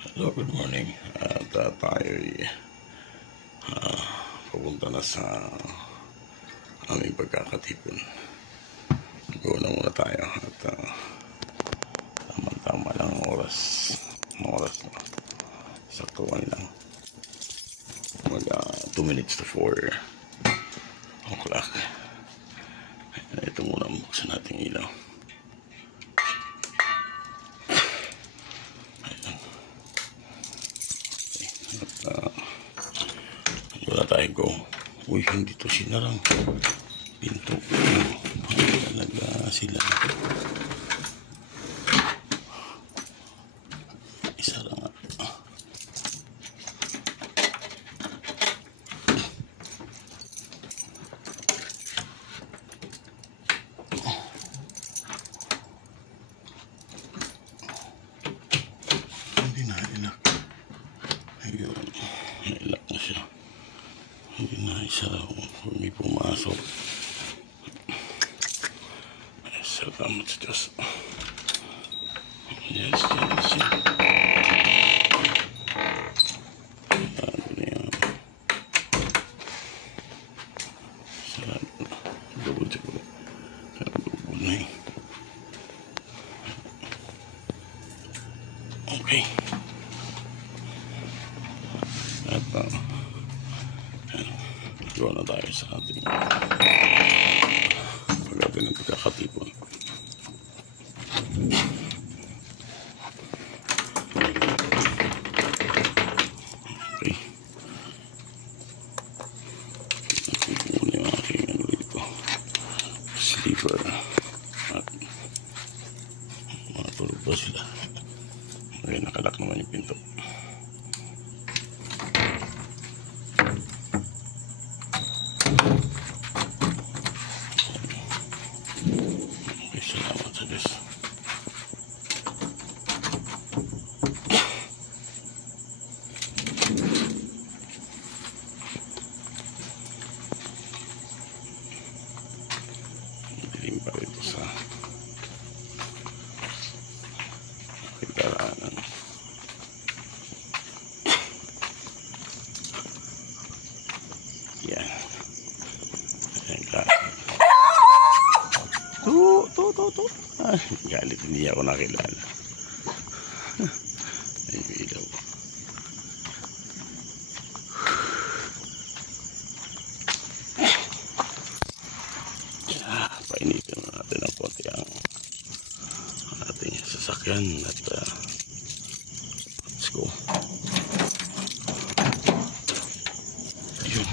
Hello, good morning. At tayo'y pupunta na sa aming pagkakatipon. Go na muna tayo at tama-tama lang oras na saktuan lang. 2 minutes to 4 o'clock. Ito muna, buksan natin ilaw. Wala tayo go. Uy, hindi to sinarang pinto. Talaga sila. Isa lang nga. Hindi na ilak. Ayun. Ilak na siya. Hindi na isara kung may pumasok. Ay, salamat sa Diyos. Yes. Sarado na yan. Sarado na. Double check ko. Double na yun. Okay. At gawa na tayo sa ating pag-atin ng pagkakatipon. Okay. Muna yung aking dito. Sleeper. At matulog pa sila. Okay, nakalak naman yung pinto. Okay, salamat sa Diyos. Dilim pa rito sa pagdaraanan. Yan. Ayan ka. To. Ay, galit, hindi ako nakilala. Ay, ilaw. Painitin na natin ng konti ang ating sasakyan at let's go. Yun.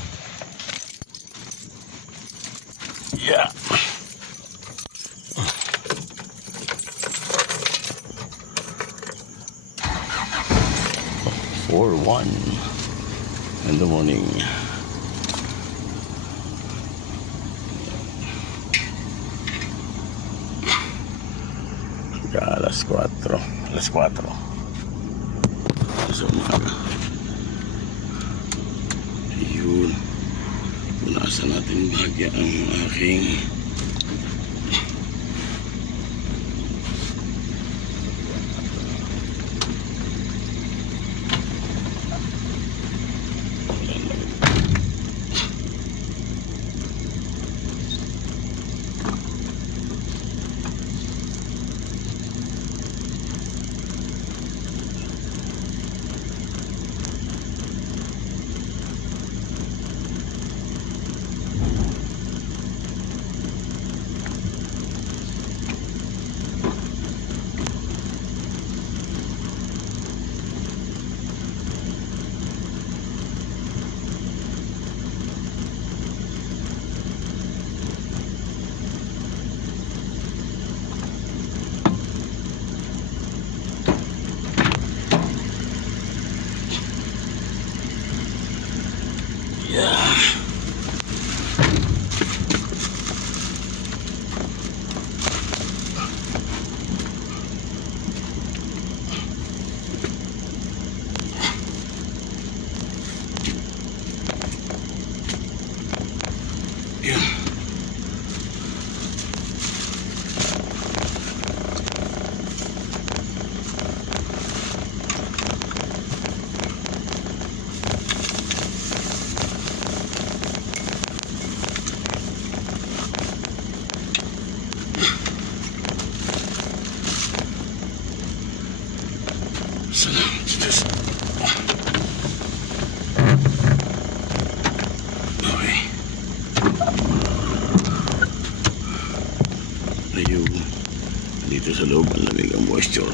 Yeah. 4:01 in the morning. Alas 4. So, ayun. Punasan natin bahagya ang aking Salamat sa Diyos. Okay. Ayun. Dito sa loob, ang lamig ang moisture.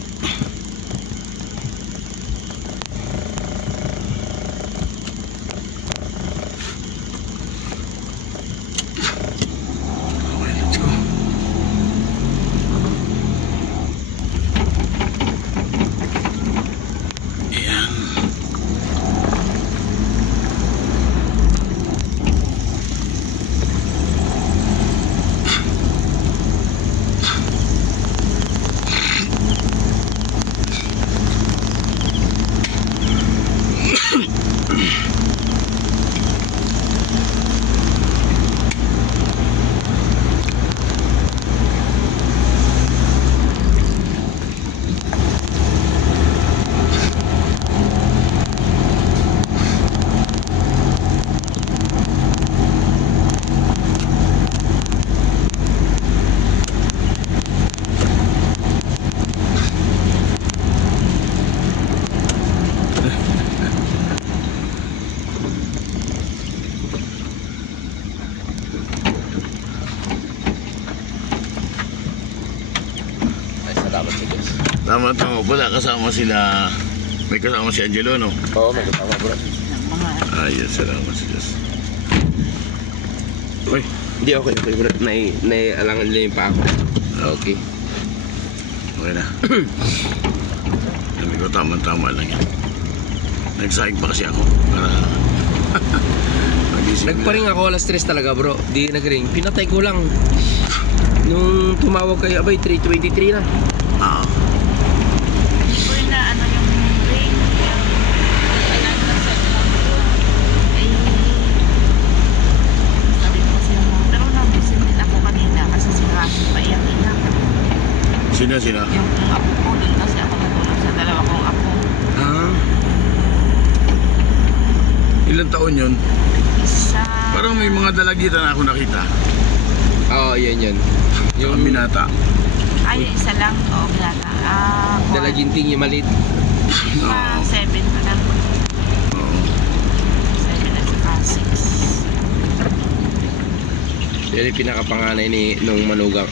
Tama. Wala kasama sila. May kasama si Angelo, no? Oo, may kasama bro. Ayun, salamat sa Diyos. Uy, hindi okay bro. Naialangan nila yung pa ako. Okay. Okay na. Sabi ko, tama lang yan. Nagsaing pa kasi ako. Para... Nagparing ako alas 3 talaga bro. Di nagring. Pinatay ko lang. Nung tumawag kayo, abay, 3:23 na. Oo. Sino? Yung apo ko doon kasi ako natulog sa dalawa kong apo. Ilang taon yun? Isa... Parang may mga dalagitan ako nakita. Oo, yun. Yung binata. Ay, isa lang. Oo, binata. Dalaginting yung maliit. 7 pa lang. Oo. 7 at saka 6. Yan yung pinakapanganay nung manugang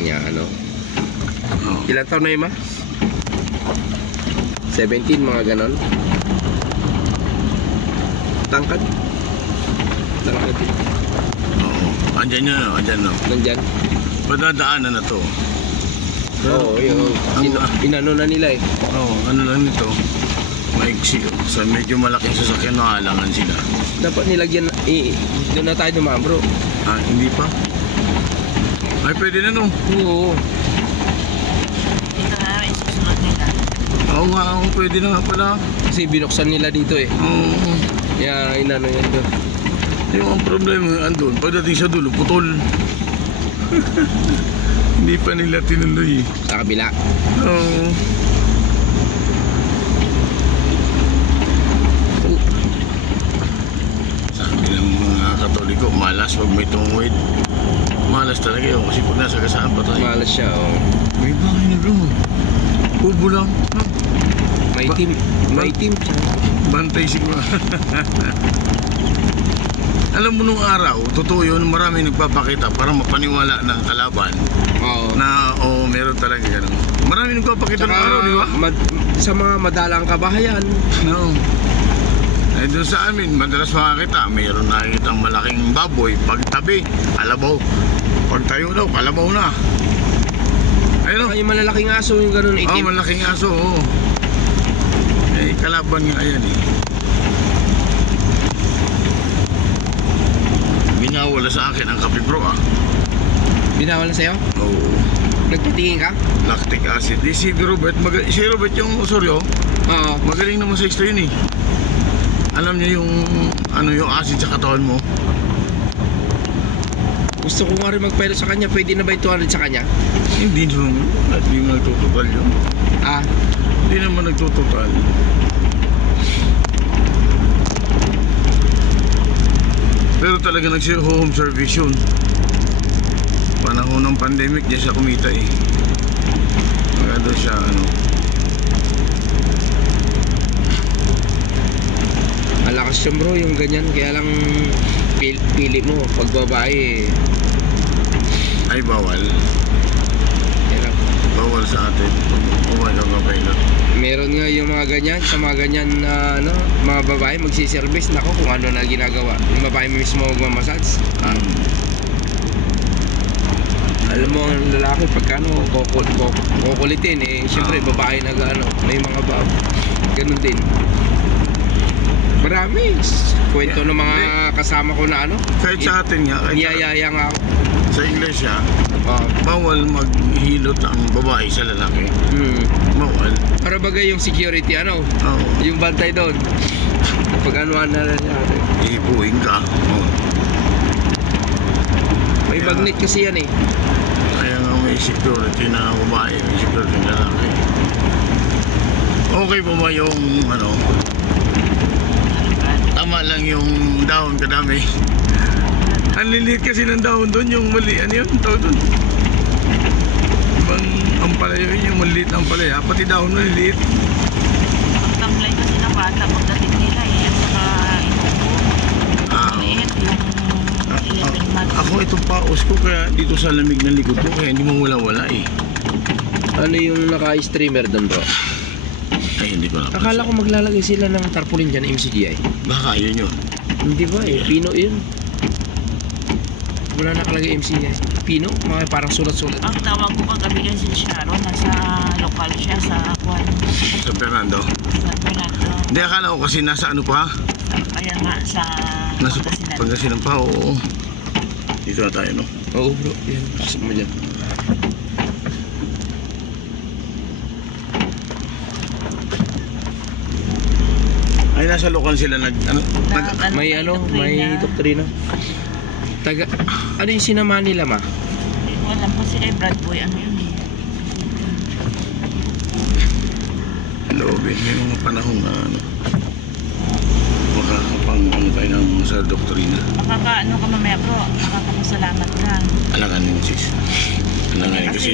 niya, ano? Oh. Ilang taon na yun, ma? 17, mga ganon. Tangkad. Oo. Andyan yun, andyan, no? Nandyan. Padadaanan na to. Oo, yun. Inano na nila eh. Oo, ano lang nito. Maiksi. Sa medyo malaking sasakyan, nakahalangan sila. Dapat nilagyan, doon na tayo dumaan, bro. Hindi pa? Ay, pwede na, no? Oo. Dito na may susunod nila. Oo nga, pwede na nga pala. Kasi binuksan nila dito eh. Oo. Kaya inano yan doon. Yung ang problema andun, pagdating sa dulo, putol. Hindi pa nila tinuloy. Sa kabila. Oo. Sabi ng mga Katoliko, malas pag may tumuwid. Malas talaga yun kasi pag nasa gasaan pa tayo. Malas siya, oh. May bahay na bro. Kubo lang. No? May team. Bantay siguro. Alam mo nung araw, totoo yun, marami nagpapakita para mapaniwala ng kalaban. Oo. Na, meron talaga ganun. Marami nagpapakita ng araw, di ba? Sa mga madalang kabahayan. No. Eh doon sa amin, madalas makakita, mayroon nakikita malaking baboy, pagtabi, kalabaw. Pag tayo daw, kalabaw na. Ayun o. Yung malalaking aso, yung ganun itim. Malaking aso, oo. Eh, kalaban nga yan eh. Binawala sa akin ang kape bro Binawal na sa'yo? Oo. Nagpatingin ka? Lactic acid. Di si Robert, si Robert yung Osorio, Oo. magaling naman sa extra yun eh. Alam niya yung yung acid sa katawan mo. Gusto ko nga rin magpero sa kanya. Pwede na ba yung 200 sa kanya? Hindi naman. Hindi mo nagtutotal yun. Hindi naman nagtutotal. Pero talaga nag-home service yun. Panahon ng pandemic, diyan siya kumita eh. Kaya doon siya malakas yun bro, yung ganyan. Kaya lang pili mo, pag babae Ay, bawal. kaya lang. Bawal sa atin. Umaga ka pilot. Meron nga yung mga ganyan, sa mga ganyan na mga babae magsiservice. Nako kung ano na ginagawa. Yung babae mismo magmamassage. Alam mo ang lalaki pagkano kukulitin syempre babae may mga ganun din. Marami kwento ng mga kasama ko na Kahit sa atin nga, niyayaya nga ako. sa iglesia, bawal maghilot ang babae sa lalaki. Bawal. Para bagay yung security Oo. yung bantay doon. Pag anuan na niya. Ibuhin ka. Oo. May Kaya- magnet kasi yan Kaya nga may security na babae, may security na lalaki. Okay po ba yung tama lang yung dahon kadami? Ang liliit kasi ng dahon doon, yung mali, yun, tawag doon. Ibang ampalaya yun, yung maliit na ampalaya, pati dahon maliliit. Ang tamlay kasi ng bata pagdating nila at saka maliit yung 11 months. Ako itong paos ko, kaya dito sa lamig ng likod ko, kaya hindi mo wala-wala Ano yung naka-streamer doon bro? Ay, hindi ko na. Akala ko maglalagay sila ng tarpaulin dyan, MCGI. Baka yun yun. Hindi ba Pino yun. Wala nakalagay MCGI. Pino? Mga parang sulat-sulat. Ang tawag ko kagabi kasi si Sharon, nasa lokal siya sa Juan, Sa Fernando. San Fernando. Hindi, akala ko kasi nasa ano pa? Kaya nga sa Nasa Pangasinan. Pangasinan pa, oo. Dito na tayo, no? Oo bro, yan. Pasok mo dyan. Ay, nasa lokal sila May may doktrina. Taga, ano yung sinama nila ma? Hindi ko alam kasi kay Brad Boy, ano yun loobin. May mga panahon na makakapang tayo ng sa doktrina. Makakaano ka mamaya bro, makakapasalamat ka. Alangan yung sis. Alangan kasi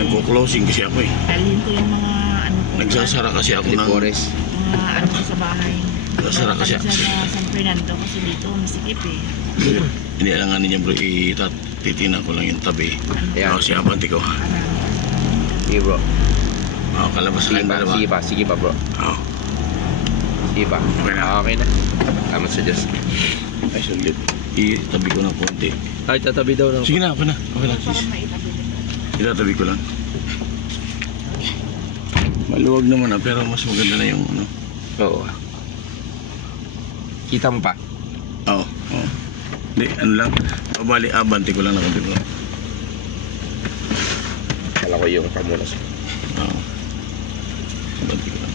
nagko-closing kasi ako Dalhin ko yung mga ano ko. Nagsasara kasi ako ng Forest. Mga ano ko sa bahay. Nagsasara kasi Sa San Fernando kasi dito masikip Hindi alangan niya bro, titingnan ko lang yung tabi. Ayan. Kasi abanti ko. Sige bro. Kalabas Sige lang pa, dalawa. sige pa bro. Sige pa. Okay na. Okay na. Tama sa Diyos. Ay, sulit. Itabi ko ng konti. Ay, tatabi daw ng... Sige na, okay na. Okay na, sis. Itatabi ko lang. Maluwag naman pero mas maganda na yung Oo. Kita mo pa? Oo. Hindi, lang. Pabali, abanti ko lang na konti ko. Kala ko yung pamunas. Oo. Abanti ko lang.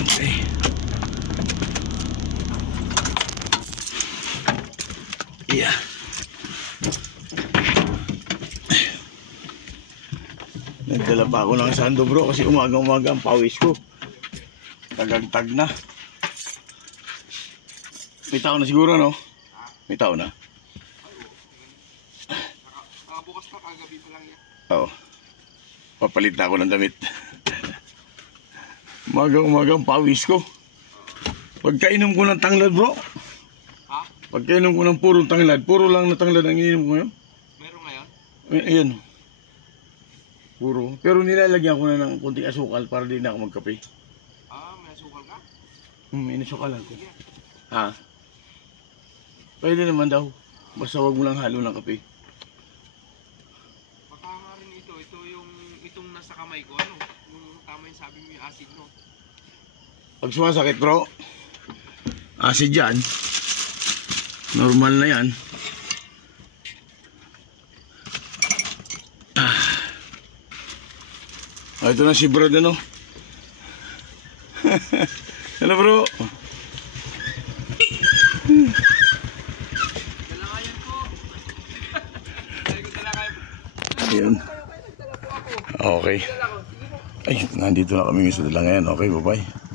Okay. Yeah. Nagdala pa ako ng sando bro kasi umaga-umaga ang pawis ko. Tagagtag na. May tao na siguro, no? May tao na. Bukas pa, kagabi pa lang yan. Oo. Papalit na ako ng damit. Umaga-umaga ang pawis ko. Pagkainom ko ng tanglad bro. Ha? Pagkainom ko ng purong tanglad. Puro lang na tanglad ang ininom ko ngayon. Meron ngayon? Ayan. Puro. Pero nilalagyan ko na ng konting asukal para di na ako magkape. May asukal ka? May nasukalan ko. Ha? Pwede naman daw. Basta wag mo lang halo ng kape. Baka nga rin ito itong nasa kamay ko, yung tama yung sabi mo yung acid, no? Pag sumasakit bro, acid yan. Normal na yan. Ito na si Brad, ano? Hello bro. Ayan. Okay. Ay, nandito na kami sa dala ngayon. Okay, bye-bye.